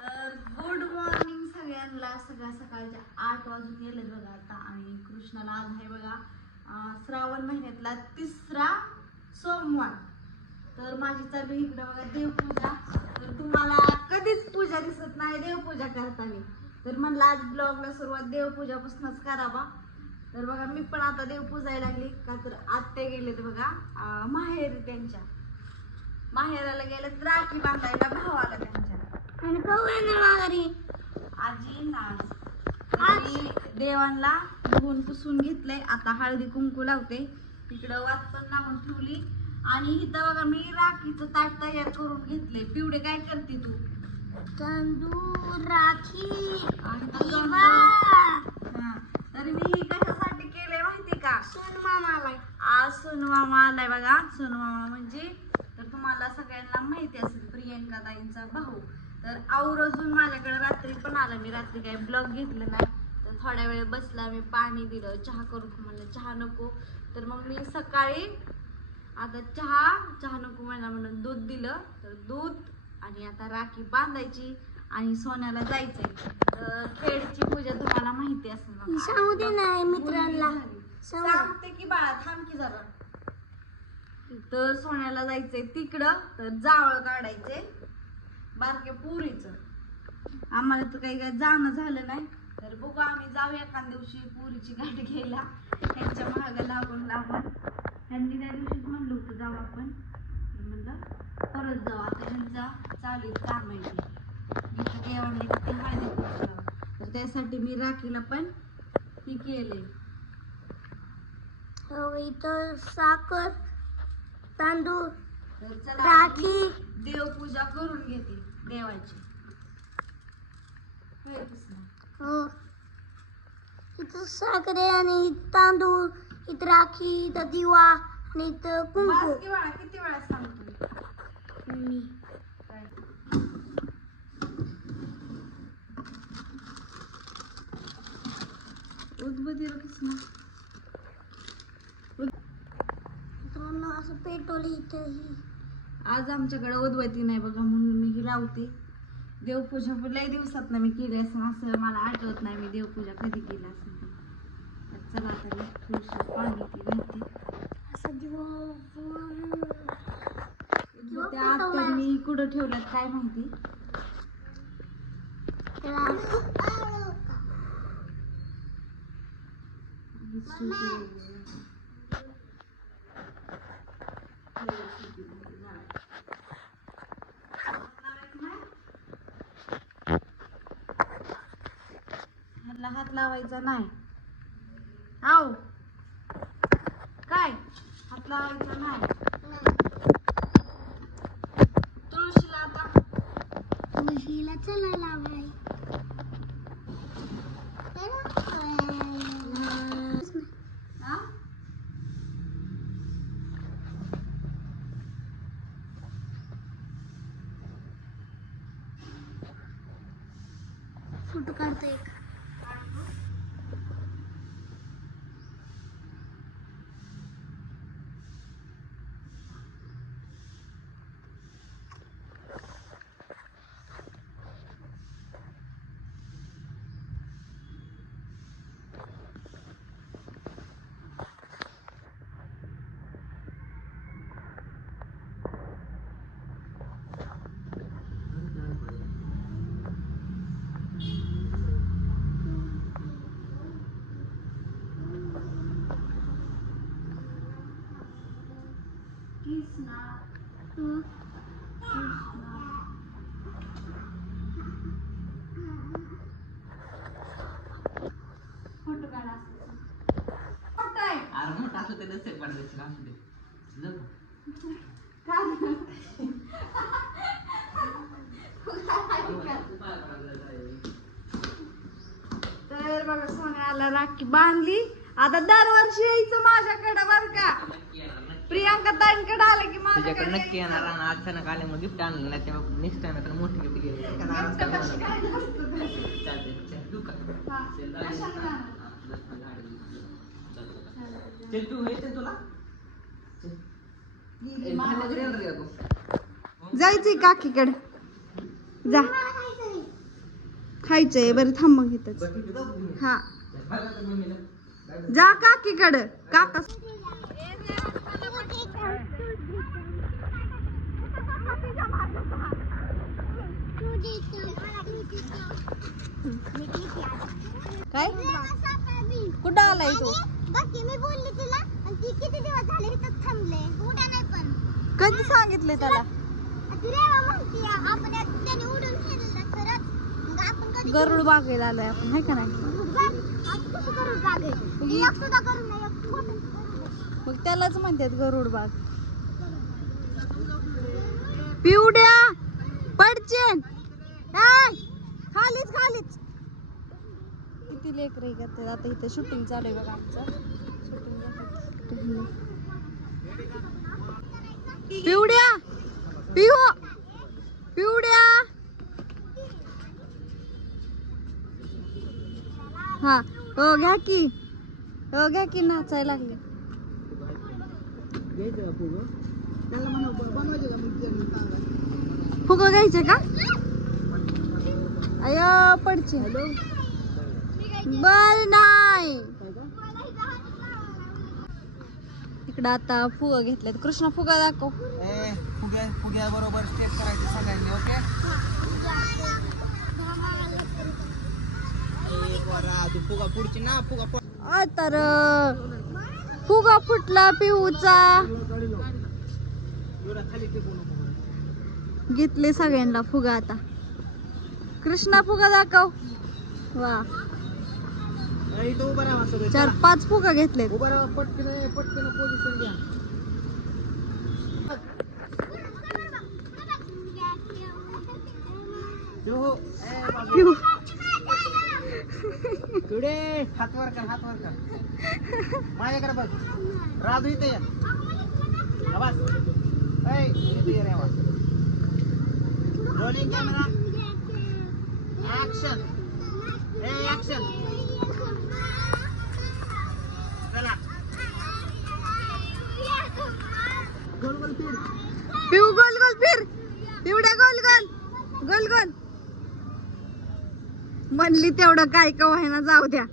तर good morning सगळ्यांना सगळ्या सकाळच्या आठ वाजून गेले बघा आता आणि कृष्णाला आज आहे बघा श्रावण महिन्यातला तिसरा सोमवार. तर माझी चालू इकडं बघा देवपूजा. तर तुम्हाला कधीच पूजा दिसत नाही देवपूजा करताना तर म्हणलं आज ब्लॉगला सुरुवात देवपूजापासूनच करावा. तर बघा मी पण आता देवपूजायला लागली का तर आत्या गेलेत बघा माहेर माहेरी त्यांच्या. माहेराला गेले राखी बांधायला भावाला त्यांच्या. आणि येणार माघारी? आजी तर मी देवांना धुवून पुसून घेतलंय. आता हळदी कुंकू लावते. तिकडं वात पण लावून ठेवली. आणि इथं बघा मी राखीचं ताट तयार करून घेतलंय. पिवडे काय करते तू? तांदूळ राखी आणि तो दिवा. गंध- हा. तर मी हे कशासाठी केलंय माहिती का? सोन मामाला आज सोनमामा आलाय बघा. सोनमामा म्हणजे तर तुम्हाला सगळ्यांना माहिती असेल प्रियंका ताईंचा भाऊ. तर आवर्जून माझ्याकडे रात्री पण आला. मी रात्री काही ब्लॉग घेतलं नाही. तर थोड्या वेळ बसला मी पाणी दिलं चहा करू म्हणलं चहा नको. तर मग मी सकाळी आता चहा चहा नको म्हणला म्हणून दूध दिलं. तर दूध आणि आता राखी बांधायची आणि सोन्याला जायचंय. तर खेडची पूजा तुम्हाला माहिती असेल बघा. सांगू दे नाही मित्रांना. सांगते की बाळा थांब की जरा. तर सोन्याला जायचंय तिकडं तर जावळ काढायचे बारक्या पुरीच. आम्हाला तर काही काय जाणं झालं नाही. तर बघू आम्ही जाऊ एका दिवशी पुरीची गाडी घ्यायला. त्यांच्या महाग लागून लागून. त्यांनी त्या दिवशीच म्हणलं होतं जाऊ आपण. म्हणलं परत जाऊ. आता त्यांचा चालू काम आहे ते. इथं देवांनी हळदी तर त्यासाठी मी राखीला पण ती केले हो इथं साखर तांदूळ तर चला राखी देवपूजा करून घेते देवाची होय कृष्णा? हो इथं साखर आणि तांदूळ इथं राखी इथं दिवा आणि इथं कुंकू बास की बाळा किती वेळा सांगतो काय? कृष्णा. मित्रांनो असं पेट्रोल इथं ही आज आमच्याकडे उदबत्ती नाही बघा म्हणून मी ही लावते. देवपूजा पण लय दिवसात मी केली असं असं मला आठवत नाही मी देवपूजा कधी केली असेल. तर चला आता मी थोडीशी पाणी ती घालते. असं त्या आत्या मी कुठं ठेवल्यात काय माहिती? ह्याला हात लावायचा नाही. आव. काय? हात लावायचा नाही. तुळशीला आता. तुळशीला चला लावाय. हा? फोटो काढतो एक कृष्णा हम्म. फोटो काढा फोटो आहे अरे मोठा पडायचं असू दे. तर बघा सोन्याला राखी बांधली. आता दरवर्षी यायचं माझ्याकडे बर का. प्रियांका ताईंकडे आलं की माझ्याकडे नक्की येणार आणि अचानक आले मग गिफ्ट आणलं नाही तेव्हा नेक्स्ट टाइम तर मोठी गिफ्ट ते. चालते तू येते तुला. जायचंय काकीकडे जा खायचंय बरं थांब मग इथंच हा जा काकीकडं काका काय कुठं आलाय तू बाकी मी बोलली तुला आणि ती किती दिवस झाले इथं थांबले? उड्या नाही पण. कधी सांगितले त्याला? ती रेवा म्हणती आपण एक त्याने उडून खेळलेलं खरंच. मग आपण कधी गरुड बागेला आलोय आपण हाय का नाही? बघ, आज कसं करून बाग आहे? ती एक सुद्धा करून नाही एक मोठं करून दे. मग त्यालाच म्हणतात गरुड बाग. पिवड्या पडचेन. ऐ, खालीच खालीच. किती लेकर करतात आता इथं शूटिंग चालू आहे बघा आमचं. शूटिंग पिवड्या! पिहो पिवड्या! हा हो घ्या की. हो घ्या की नाचायला लागले. फुगं घ्यायचे का? अय पडचे. बर नाही. इकडं आता फुगा घेतल्यात कृष्ण फुगा दाखव. फुग्या फुग्या बरोबर स्टेप करायचे सगळ्यांनी ओके? फुगा पुढची ना फुगा तर फुगा फुटला पिऊचा. घेतले सगळ्यांना फुगा आता. कृष्णा फुगा दाखव. वा. चार पाच फुगा घेतलेत. उभं राहा पटकन पटकन पोझिशन घ्या. हो. ए बाबू. पिऊ पिवडे हात वर कर हात वर कर. माझ्याकडे बघ. राजू इथे ये. आवाज इथे रे आवाज रोलिंग कॅमेरा ऍक्शन ए ऍक्शन पिऊ गोल गोल फिर. पिवड्या गोल गोल. गोल गोल. म्हणली तेवढं काय का व्हायना जाऊ द्या.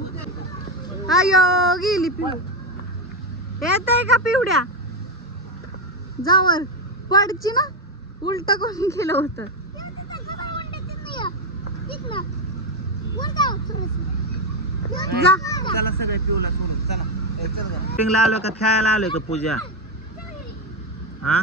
अयो गेली पिऊ येत आहे का पिवड्या जावर. पडची ना? उलट कोणी केलं होतं. चला सगळे पिऊला सोडून. चला. आलोय का? खेळायला आलोय का पूजा? हा?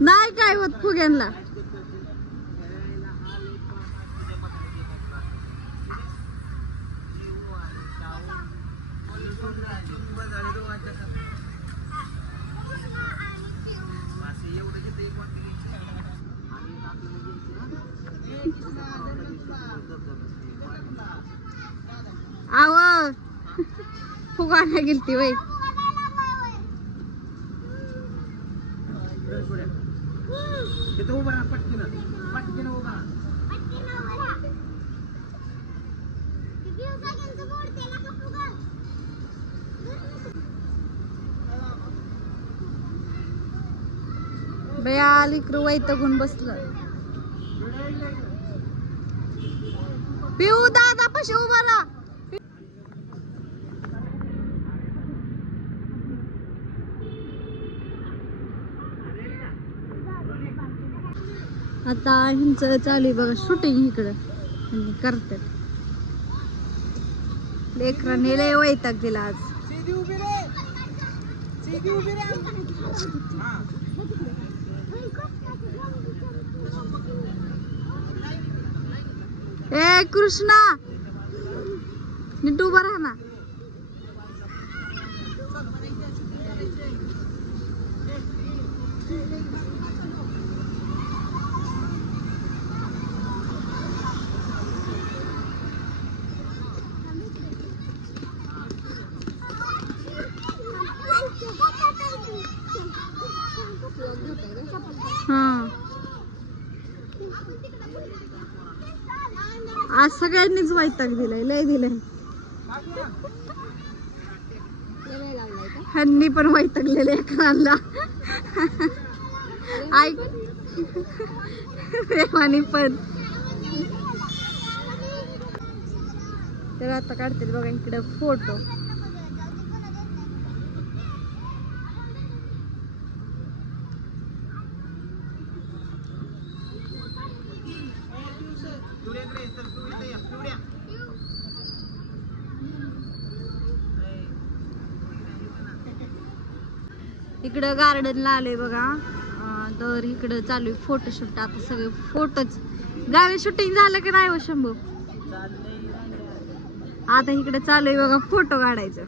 नाही काय होत फुग्यांना. फुगा आणायला गेलती वय. बया लिकरू वैतगून बसलं. पिऊ दादा पशी उभा आता ह्यांचं चालू आहे बघा शूटिंग इकडं. करतात. लेकरांनी लय वैताग दिला आज. ए कृष्णा. नीट राहा ना हा आज सगळ्यांनीच वैताग दिलाय लय दिलंय. ह्यांनी पण वैतागलेले एकाला ऐक. प्रेमाने पण. तर आता काढतील बघा इकडं फोटो. इकडं गार्डनला आलोय बघा. तर इकडं चालू आहे फोटोशूट आता सगळे फोटोच गाणे शूटिंग झालं की नाही हो शंभू? आता इकडे चालू आहे बघा फोटो काढायचं.